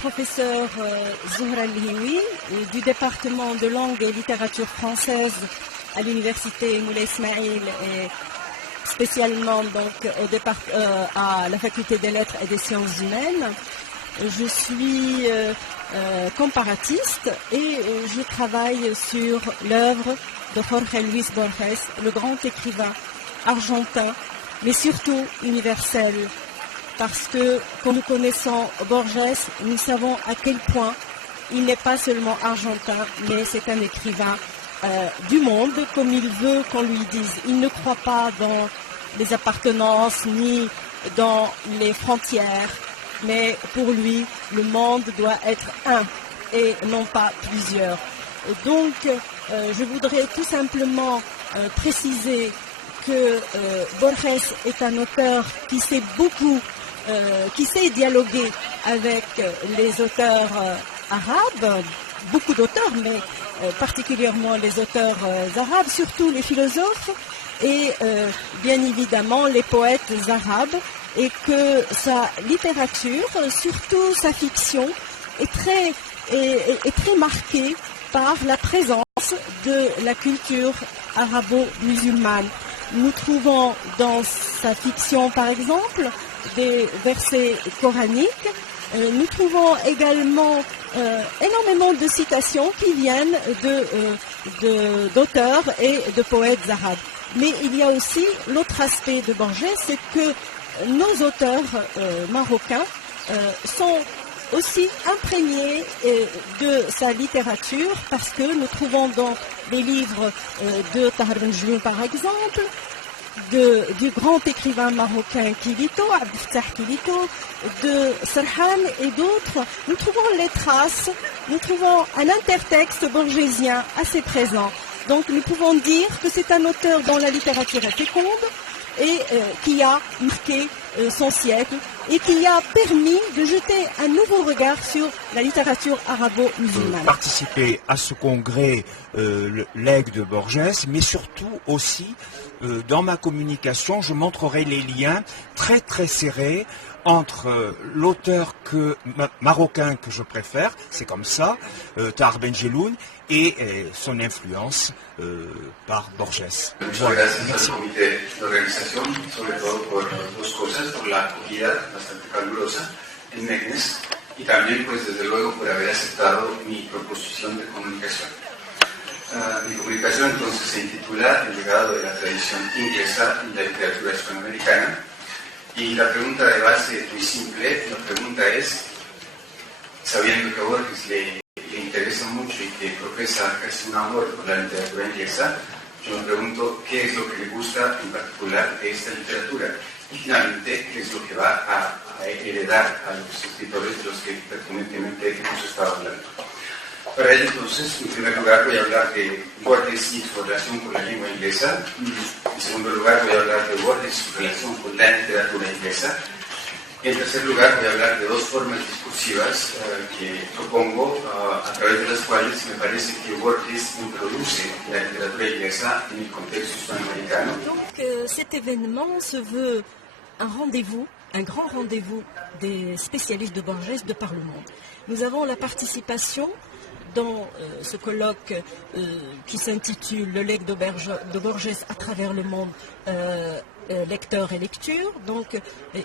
Professeur Zohra El-Hioui du département de langue et littérature française à l'université Moulay Ismaïl et spécialement donc à la faculté des lettres et des sciences humaines. Je suis comparatiste et je travaille sur l'œuvre de Jorge Luis Borges, le grand écrivain argentin, mais surtout universel. Parce que quand nous connaissons Borges, nous savons à quel point il n'est pas seulement argentin, mais c'est un écrivain du monde, comme il veut qu'on lui dise. Il ne croit pas dans les appartenances ni dans les frontières, mais pour lui, le monde doit être un et non pas plusieurs. Donc, je voudrais tout simplement préciser que Borges est un auteur qui sait beaucoup qui sait dialoguer avec les auteurs arabes, beaucoup d'auteurs, mais particulièrement les auteurs arabes, surtout les philosophes et bien évidemment les poètes arabes, et que sa littérature, surtout sa fiction, est très marquée par la présence de la culture arabo-musulmane. Nous trouvons dans sa fiction, par exemple, des versets coraniques. Nous trouvons également énormément de citations qui viennent d'auteurs et de poètes arabes. Mais il y a aussi l'autre aspect de Borges, c'est que nos auteurs marocains sont aussi imprégnés de sa littérature, parce que nous trouvons dans les livres de Tahar Ben Jelloun, par exemple, du grand écrivain marocain Kilito, Abdel Fattah Kilito, de Serhan et d'autres, nous trouvons les traces, nous trouvons un intertexte borgésien assez présent. Donc nous pouvons dire que c'est un auteur dont la littérature est féconde et qui a marqué son siècle et qui a permis de jeter un nouveau regard sur la littérature arabo-musulmane. Participer à ce congrès legs de Borges, mais surtout aussi dans ma communication, je montrerai les liens très très serrés entre l'auteur marocain que je préfère, c'est comme ça, Tahar Ben Jelloun, et son influence par Borges. Voilà, merci. Al comité de organización, sobre todo por dos cosas, por la acogida bastante calurosa en Meknes y también, pues desde luego, por haber aceptado mi proposición de comunicación. Mi comunicación entonces se intitula El legado de la tradición inglesa y la literatura hispanoamericana, y la pregunta de base es muy simple. La pregunta es, sabiendo que a Borges le interesa mucho y que profesa casi un amor por la literatura inglesa, yo me pregunto qué es lo que le gusta en particular de esta literatura y finalmente qué es lo que va a heredar a los escritores de los que pertinentemente hemos estado hablando. Para ello, entonces, en primer lugar voy a hablar de Borges y su relación con la lengua inglesa. En segundo lugar voy a hablar de Borges y su relación con la literatura inglesa. En tercer lugar voy a hablar de dos formas discursivas que propongo, a través de las cuales me parece que Borges introduce la littérature inglesa en el contexte hispanoamericano. Donc cet événement se veut un rendez-vous, un grand rendez-vous des spécialistes de Borges de par le monde. Nous avons la participation dans ce colloque qui s'intitule Le legs de Borges à travers le monde, lecteurs et lecture. Donc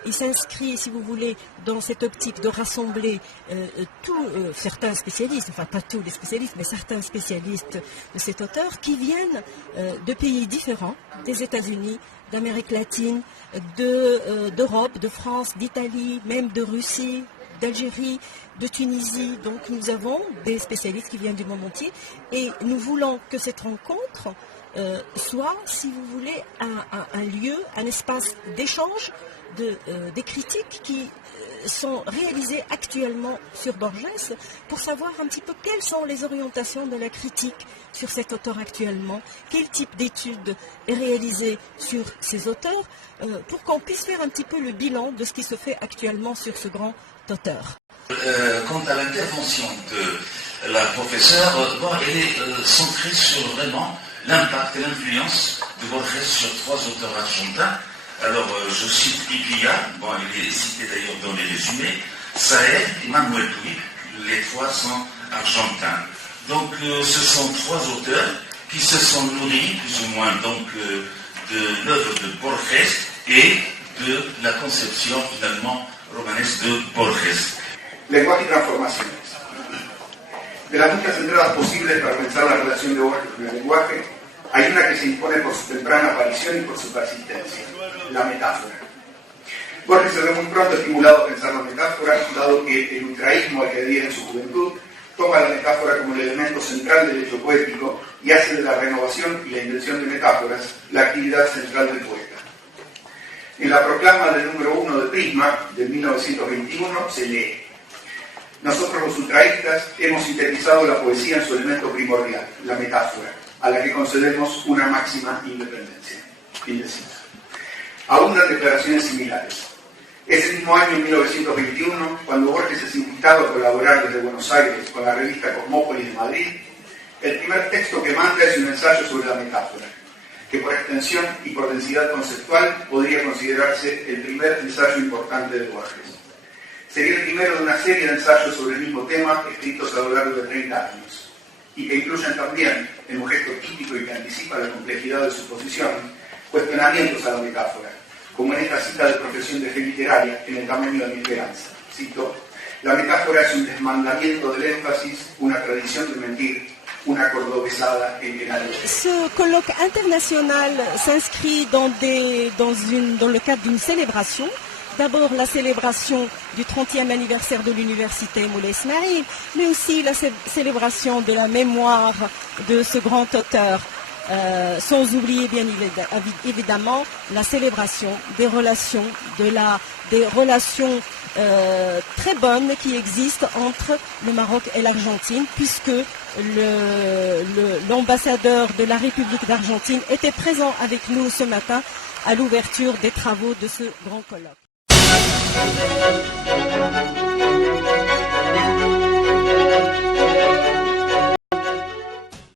il s'inscrit, si vous voulez, dans cette optique de rassembler certains spécialistes, enfin pas tous les spécialistes, mais certains spécialistes de cet auteur qui viennent de pays différents, des États-Unis, d'Amérique latine, d'Europe, de France, d'Italie, même de Russie, d'Algérie, de Tunisie. Donc nous avons des spécialistes qui viennent du monde entier et nous voulons que cette rencontre soit, si vous voulez, un lieu, un espace d'échange, des critiques qui sont réalisés actuellement sur Borges pour savoir un petit peu quelles sont les orientations de la critique sur cet auteur actuellement, quel type d'études est réalisé sur ces auteurs, pour qu'on puisse faire un petit peu le bilan de ce qui se fait actuellement sur ce grand auteur. Quant à l'intervention de la professeure, elle est centrée sur vraiment l'impact et l'influence de Borges sur trois auteurs argentins. Alors, je cite Biblia, il est cité d'ailleurs dans les résumés, Saed et Manuel Puig, les trois sont argentins. Donc, ce sont trois auteurs qui se sont nourris, plus ou moins, donc, de l'œuvre de Borges et de la conception, finalement, romanesque de Borges. Lenguaje y transformaciones. De las muchas entradas posibles para pensar la relación de Borges con el lenguaje, hay una que se impone por su temprana aparición y por su persistencia, la metáfora. Borges se ve muy pronto estimulado a pensar la metáfora, dado que el ultraísmo al que adhiere en su juventud toma la metáfora como el elemento central del hecho poético y hace de la renovación y la invención de metáforas la actividad central del poeta. En la proclama del número 1 de Prisma, de 1921, se lee: nosotros los ultraístas hemos sintetizado la poesía en su elemento primordial, la metáfora, a la que concedemos una máxima independencia. Fin de cita. Abundan declaraciones similares. Ese mismo año, en 1921, cuando Borges es invitado a colaborar desde Buenos Aires con la revista Cosmópolis de Madrid, el primer texto que manda es un ensayo sobre la metáfora, que por extensión y por densidad conceptual podría considerarse el primer ensayo importante de Borges. Sería el primero de una serie de ensayos sobre el mismo tema escritos a lo largo de 30 años, y que incluyen también, en un gesto típico y que anticipa la complejidad de su posición, cuestionamientos a la metáfora, como en esta cita de profesión de fe literaria, en El tamaño de mi esperanza. Cito: la metáfora es un desmandamiento del énfasis, una tradición de mentir, una cordobesada en el alma. Ce colloque international s'inscrit dans le cadre d'une célébration. D'abord la célébration du 30e anniversaire de l'université Moulay Ismaïl, mais aussi la célébration de la mémoire de ce grand auteur, sans oublier bien évidemment la célébration des relations, des relations très bonnes qui existent entre le Maroc et l'Argentine, puisque l'ambassadeur de la République d'Argentine était présent avec nous ce matin à l'ouverture des travaux de ce grand colloque.